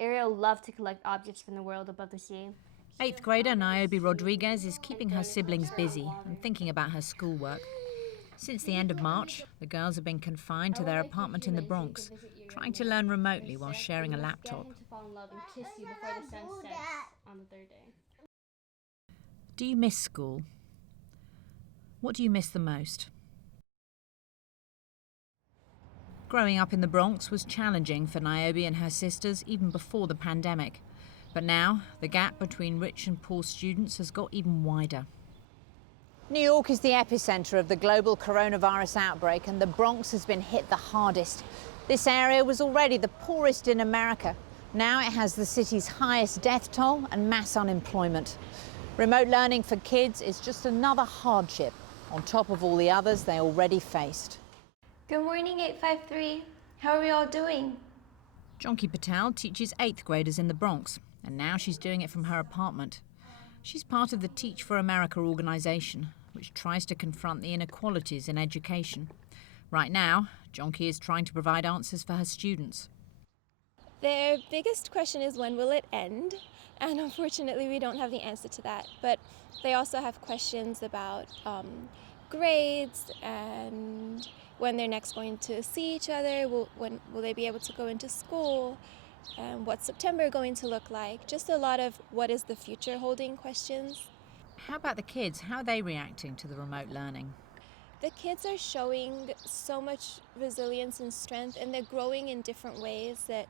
Ariel loved to collect objects from the world above the sea. 8th grader Niobe Rodriguez is keeping her siblings busy and thinking about her schoolwork. Since the end of March, the girls have been confined to their apartment in the Bronx, trying to learn remotely while sharing a laptop. Do you miss school? What do you miss the most? Growing up in the Bronx was challenging for Niobe and her sisters even before the pandemic. But now, the gap between rich and poor students has got even wider. New York is the epicenter of the global coronavirus outbreak, and the Bronx has been hit the hardest. This area was already the poorest in America. Now it has the city's highest death toll and mass unemployment. Remote learning for kids is just another hardship on top of all the others they already faced. Good morning, 853. How are we all doing? Jonki Patel teaches 8th graders in the Bronx, and now she's doing it from her apartment. She's part of the Teach for America organisation, which tries to confront the inequalities in education. Right now, Jonki is trying to provide answers for her students. Their biggest question is, when will it end? And unfortunately, we don't have the answer to that. But they also have questions about grades and when they're next going to see each other, when will they be able to go into school, and what's September going to look like. Just a lot of what is the future holding questions. How about the kids? How are they reacting to the remote learning? The kids are showing so much resilience and strength, and they're growing in different ways that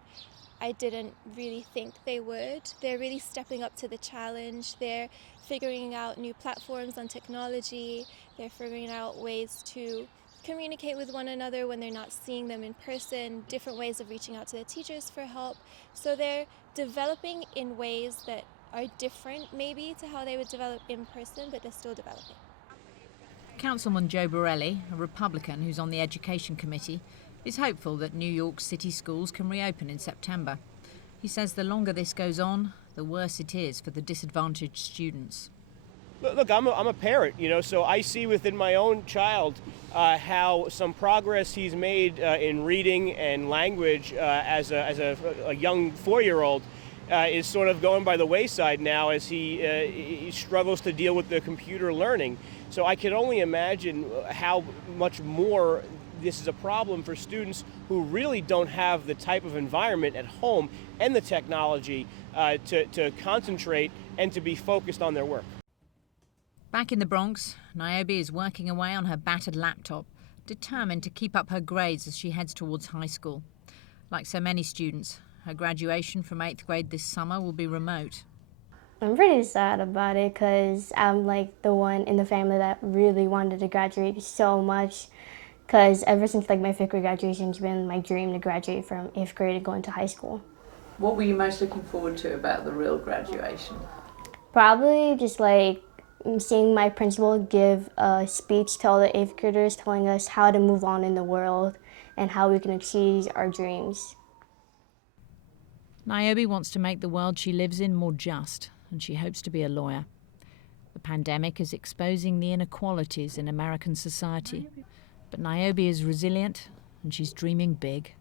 I didn't really think they would. They're really stepping up to the challenge. They're figuring out new platforms on technology. They're figuring out ways to communicate with one another when they're not seeing them in person, different ways of reaching out to their teachers for help. So they're developing in ways that are different maybe to how they would develop in person, but they're still developing. Councilman Joe Borelli, a Republican who's on the Education Committee, is hopeful that New York City schools can reopen in September. He says the longer this goes on, the worse it is for the disadvantaged students. Look, I'm a parent, so I see within my own child how some progress he's made in reading and language as a young 4-year-old is sort of going by the wayside now as he struggles to deal with the computer learning. So I can only imagine how much more this is a problem for students who really don't have the type of environment at home and the technology to concentrate and to be focused on their work. Back in the Bronx, Niobe is working away on her battered laptop, determined to keep up her grades as she heads towards high school. Like so many students, her graduation from 8th grade this summer will be remote. I'm pretty sad about it because I'm like the one in the family that really wanted to graduate so much, because ever since like my 5th grade graduation, it's been my dream to graduate from 8th grade and go into high school. What were you most looking forward to about the real graduation? Probably just like seeing my principal give a speech to all the 8th graders telling us how to move on in the world and how we can achieve our dreams. Niobe wants to make the world she lives in more just, and she hopes to be a lawyer. The pandemic is exposing the inequalities in American society, but Niobe is resilient and she's dreaming big.